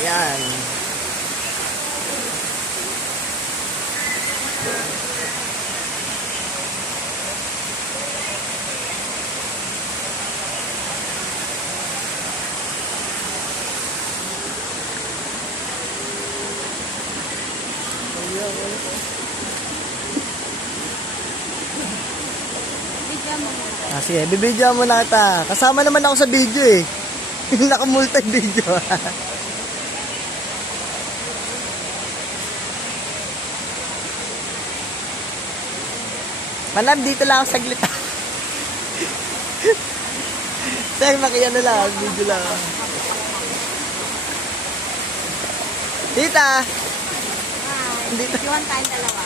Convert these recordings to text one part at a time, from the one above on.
Yan. Sige, bibidyo mo na kita. Kasama naman ako sa video eh. Nakamulti-video. Manab, dito lang ako saglit. Sir, makiyan na lang. Video lang. Tita! Dito. Iwan tayong dalawa.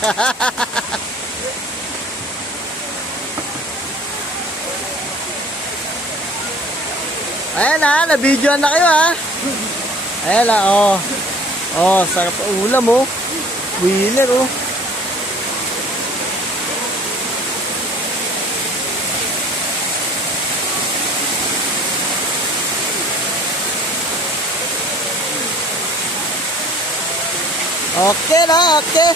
Ayan ha, nabidyoan na kayo ha. Ayan ha, oh. Oh, sarap ang ulam oh. Winner oh. Okay na, okay.